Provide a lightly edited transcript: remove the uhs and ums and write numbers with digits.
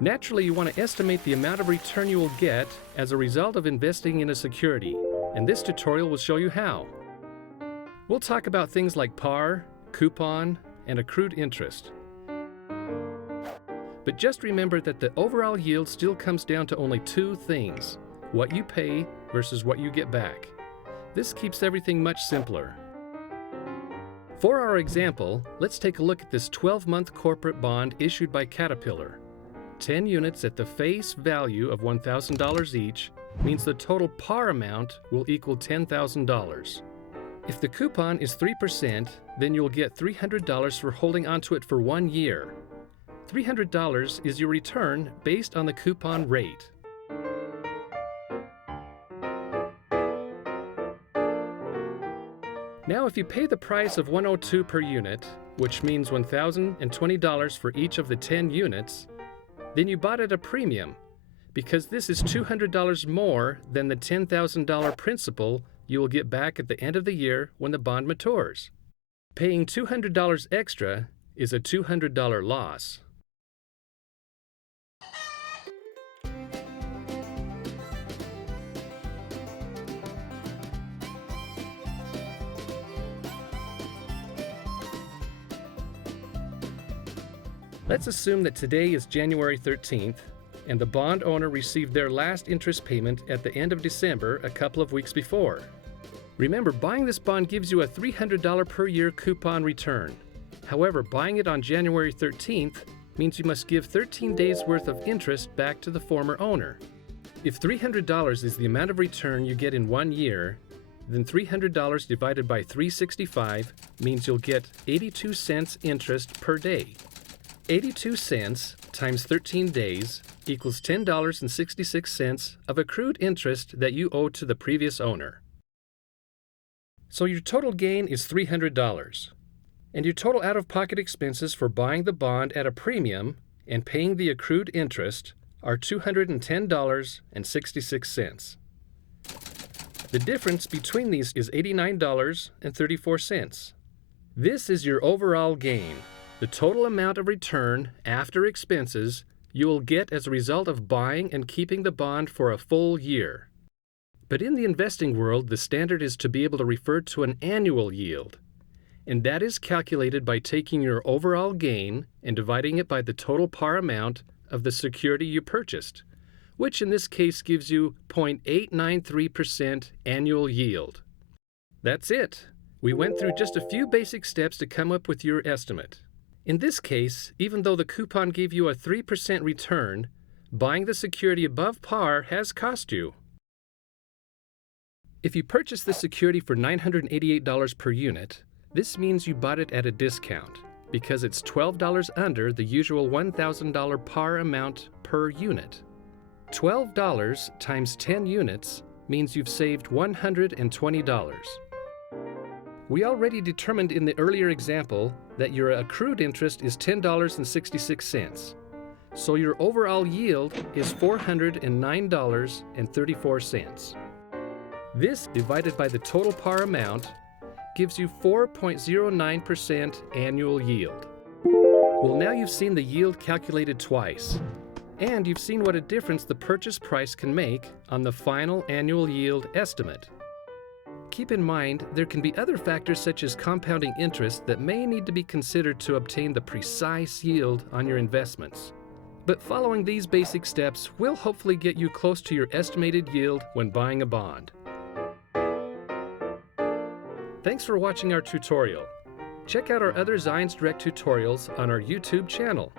Naturally, you want to estimate the amount of return you will get as a result of investing in a security, and this tutorial will show you how. We'll talk about things like par, coupon, and accrued interest. But just remember that the overall yield still comes down to only two things: what you pay versus what you get back. This keeps everything much simpler. For our example, let's take a look at this 12-month corporate bond issued by Caterpillar. 10 units at the face value of $1,000 each means the total par amount will equal $10,000. If the coupon is 3%, then you'll get $300 for holding onto it for 1 year. $300 is your return based on the coupon rate. Now, if you pay the price of $102 per unit, which means $1,020 for each of the 10 units, then you bought at a premium, because this is $200 more than the $10,000 principal you will get back at the end of the year when the bond matures. Paying $200 extra is a $200 loss. Let's assume that today is January 13th, and the bond owner received their last interest payment at the end of December a couple of weeks before. Remember, buying this bond gives you a $300 per year coupon return. However, buying it on January 13th means you must give 13 days worth of interest back to the former owner. If $300 is the amount of return you get in 1 year, then $300 divided by 365 means you'll get 82 cents interest per day. 82 cents times 13 days equals $10.66 of accrued interest that you owe to the previous owner. So your total gain is $300, and your total out-of-pocket expenses for buying the bond at a premium and paying the accrued interest are $210.66. The difference between these is $89.34. This is your overall gain, the total amount of return after expenses you will get as a result of buying and keeping the bond for a full year. But in the investing world, the standard is to be able to refer to an annual yield, and that is calculated by taking your overall gain and dividing it by the total par amount of the security you purchased, which in this case gives you 0.893% annual yield. That's it. We went through just a few basic steps to come up with your estimate. In this case, even though the coupon gave you a 3% return, buying the security above par has cost you. If you purchase the security for $988 per unit, this means you bought it at a discount, because it's $12 under the usual $1,000 par amount per unit. $12 times 10 units means you've saved $120. We already determined in the earlier example that your accrued interest is $10.66, so your overall yield is $409.34. This divided by the total par amount gives you 4.09% annual yield. Well, now you've seen the yield calculated twice, and you've seen what a difference the purchase price can make on the final annual yield estimate. Keep in mind, there can be other factors such as compounding interest that may need to be considered to obtain the precise yield on your investments. But following these basic steps will hopefully get you close to your estimated yield when buying a bond. Thanks for watching our tutorial. Check out our other Zions Direct tutorials on our YouTube channel.